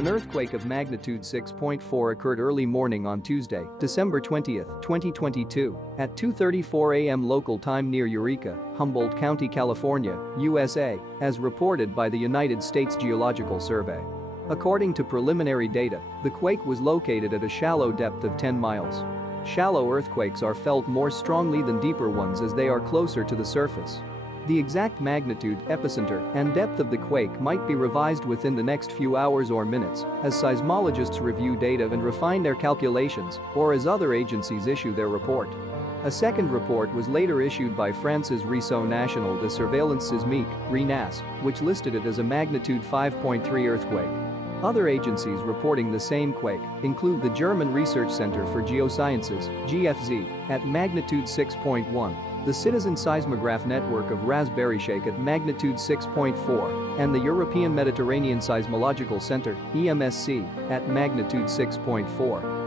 An earthquake of magnitude 6.4 occurred early morning on Tuesday, December 20, 2022, at 2:34 a.m. local time near Eureka, Humboldt County, California, USA, as reported by the United States Geological Survey. According to preliminary data, the quake was located at a shallow depth of 10 miles. Shallow earthquakes are felt more strongly than deeper ones as they are closer to the surface. The exact magnitude, epicenter, and depth of the quake might be revised within the next few hours or minutes as seismologists review data and refine their calculations, or as other agencies issue their report. A second report was later issued by France's Réseau National de Surveillance Sismique, RENAS, which listed it as a magnitude 5.3 earthquake. Other agencies reporting the same quake include the German Research Center for Geosciences, GFZ, at magnitude 6.1, the Citizen Seismograph Network of Raspberry Shake at magnitude 6.4, and the European Mediterranean Seismological Center, EMSC, at magnitude 6.4.